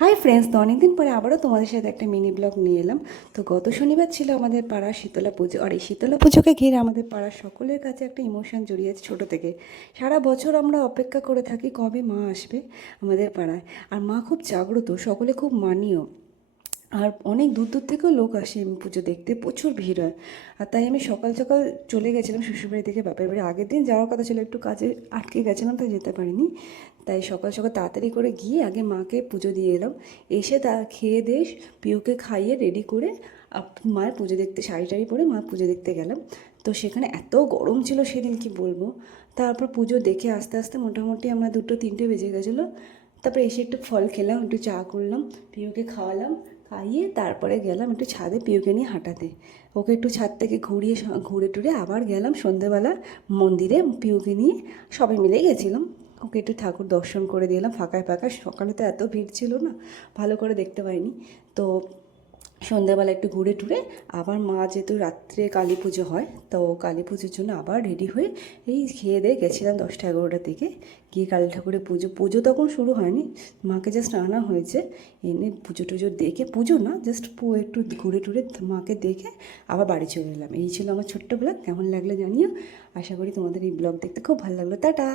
Hi friends, তো অনেকদিন পরে আবারও তোমাদের সাথে একটা মিনি ব্লগ নিয়ে এলাম। তো গত শনিবার ছিল আমাদের পাড়ার শীতলা পুজো, আর এই শীতলা পুজোকে ঘিরে আমাদের পাড়ার সকলের কাছে একটা ইমোশন জড়িয়ে আছে ছোটো থেকে। সারা বছর আমরা অপেক্ষা করে থাকি কবে মা আসবে আমাদের পাড়ায়। আর মা খুব জাগ্রত, সকলে খুব মানীয়। আর অনেক দূর দূর থেকেও লোক আসে এমনি পুজো দেখতে, প্রচুর ভিড় হয়। আর তাই আমি সকাল সকাল চলে গেছিলাম শ্বশুরবাড়ি থেকে বাপের বাড়ি। আগের দিন যাওয়ার কথা ছিল, একটু কাজে আটকে গেছিলাম তাই যেতে পারিনি। তাই সকাল সকাল তাড়াতাড়ি করে গিয়ে আগে মাকে পুজো দিয়ে এলাম। এসে তা খেয়ে দিয়ে পিউকে খাইয়ে রেডি করে মায়ের পুজো দেখতে শাড়ি টাড়ি পরে মা পুজো দেখতে গেলাম। তো সেখানে এত গরম ছিল সেদিন কি বলবো। তারপর পুজো দেখে আস্তে আস্তে মোটামুটি আমরা 2-3টে বেজে গেছিলো। তারপরে এসে একটু ফল খেলাম, একটু চা করলাম, পিউকে খাওয়ালাম, খাইয়ে তারপরে গেলাম একটু ছাদে পিউকে নিয়ে হাঁটাতে। ওকে একটু ছাদ থেকে ঘুরে টুরে আবার গেলাম সন্ধেবেলা মন্দিরে পিউকে নিয়ে। সবাই মিলে গেছিলাম। ওকে একটু ঠাকুর দর্শন করে দিলাম ফাঁকায় ফাঁকা। সকালে তো এত ভিড় ছিল না, ভালো করে দেখতে পাইনি। তো সন্ধ্যাবেলা একটু ঘুরে টুরে আবার মা যেহেতু রাত্রে কালী পুজো হয়, তো কালী পুজোর জন্য আবার রেডি হয়ে এই খেয়ে দিয়ে গেছিলাম 10টা-11টার দিকে। গিয়ে কালী ঠাকুরের পুজো পুজো তখন শুরু হয়নি, মাকে জাস্ট আনা হয়েছে। এনে পুজো টুজো দেখে, পুজো না জাস্ট একটু ঘুরে টুরে মাকে দেখে আবার বাড়ি চলে এলাম। এই ছিল আমার ছোট্ট ব্লগ। কেমন লাগলো জানিও। আশা করি তোমাদের এই ব্লগ দেখতে খুব ভালো লাগলো। টাটা।